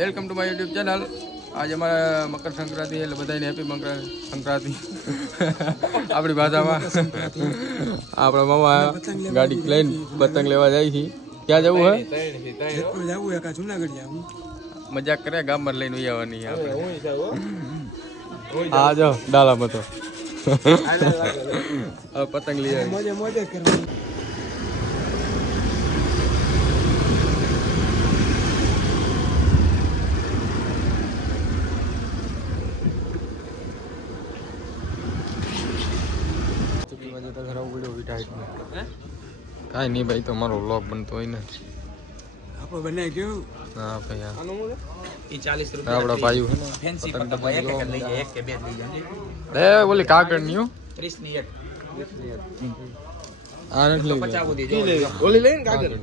Welcome to my YouTube channel. આજે અમારા મકર સંક્રાંતિ એટલે બધાને હેપી મકર સંક્રાંતિ આપણી ભાષામાં. આપણા મામા ગાડી લઈને પતંગ લેવા જાય છે. ક્યાં જવું હે? મજાક કરે ગામમાં લઈને આવવાની આપણે. હા જો ડાલામાં તો પતંગ લઈ આવી. કાંઈ નહીં ભાઈ, તો મારો વ્લોગ બનતો હોય ને આપણો બનાવી ગયો. હા ભાઈ, આપણા ભાઈ બોલી કાગળ ની આ નથી ઓલી લઈને કાગળ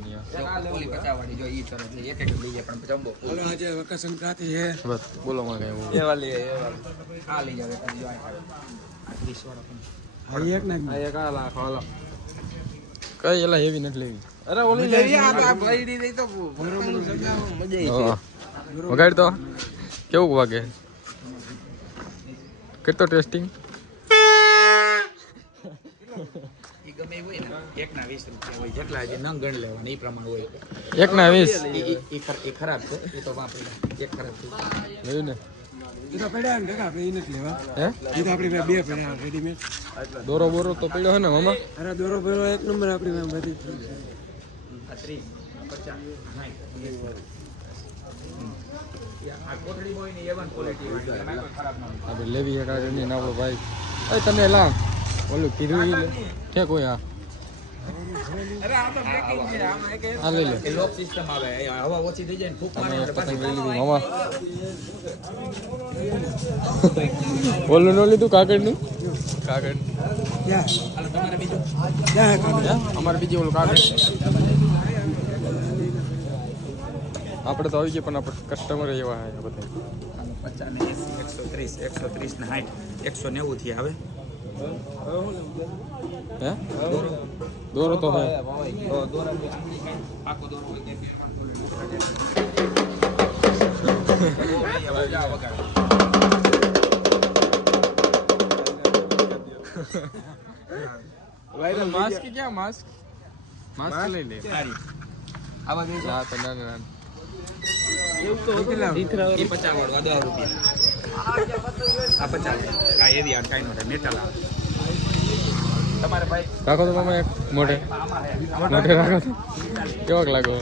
બોલો માં કઈ એલા હેવી નથી લેવી. અરે ઓલી લેવી આ ભાઈ દે તો મજા વગાડ તો કેવું વાગે? કેટલો ટેસ્ટિંગ? ગમે હોય ને 1 ના 20 રૂપિયા હોય, જેટલા જે નંગ ગણ લેવાના એ પ્રમાણે હોય. 1 ના 20 એ ખરાબ છે, એ તો વાપરી એક ખરાબ છે લેવું ને. તો પડ્યા ને આપણે એ નથી લેવા. હે એ તો આપણી બે પડ્યા રેડીમેડ. દોરો બોરો તો પડ્યો હે ને મામા? અરે દોરો પડ્યો એક નંબર આપણી બધી 30 50 આ કોથળી હોય ને એવન ક્વોલિટી ખરાબ ન હોય. આપણે લેવી એક આ ને આપણો ભાઈ એ તને લાવ ઓલું કીધું ઈ લે કે કોઈ આ અરે આ તો પેકિંગ છે, આમાં એક આ લઈ લે. એ લોક સિસ્ટમ આવે, હવા ઓછી થઈ જાય ને ફૂંક મારે એટલે પતંગ લઈ પાછી લીધું મામા. ઓલું નો લીધું કાગળનું? કાગળ હાલો તમારે બીજું અમારે બીજી ઓલું કાગળ. આપણે તો આવી ગયા પણ આપણે કસ્ટમર એવા હે બધા. 50 ને 80 130 ને 60 190 થી આવે. હે દોરો તો હે. દોરા આખો દોરો હોય કે ભાઈ માસ્ક ક્યાં? માસ્ક લઈ લે. આવા દે લા તો ના ના એવું તો કેટલા? એ 50 વાળો 10 રૂપિયા. આ 50 આ એવી આ કાઈ નો મેટલ આ તમારે ભાઈ રાખો તો મામા એક મોઢે મોઢે રાખો તો કેવાક લાગો?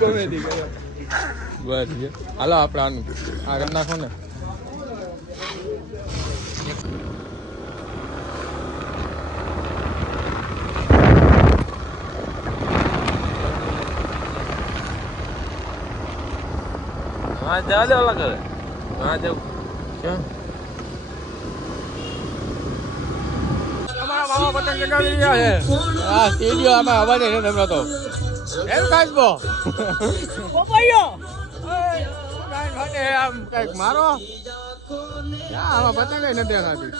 કોમેડી કરો બસ હાલો આપણે આનું આ કરી નાખો ને. હા ચાલે ઓલા કરે હા જાવ ક્યાં અમારા મામા પતંગ ચગાવી રહ્યા છે. હા સ્ટેડિયો આમાં અવાજ છે તમને તો એમ કાંઈક આમ કઈક મારો આમાં પતંગ નથી દેખાતી.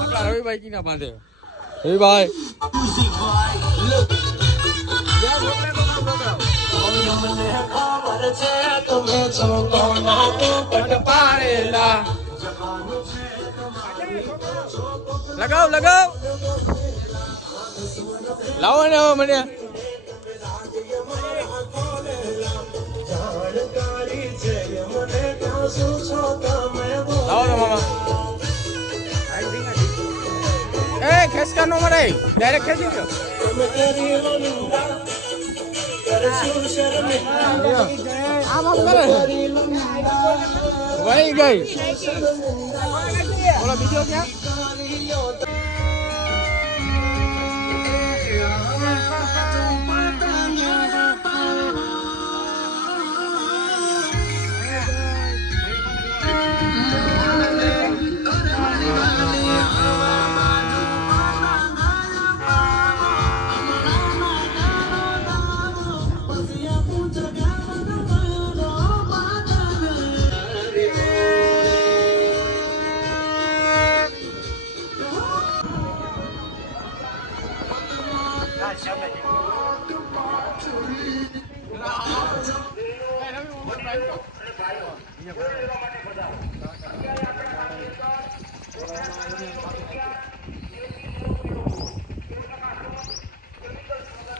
આપણા રવિભાઈ કી ના બાંધે. રવિભાઈ લગાવ લગાવ લાવો ને હવે મને. લાવો ને મામા. એ ખેંચકા નો મળે, ડાયરેક્ટ ખેંચી ગયો. આમ આમ કરે વહી ગઈ. બોલો બીજો ક્યાં?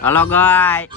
હલો ગાય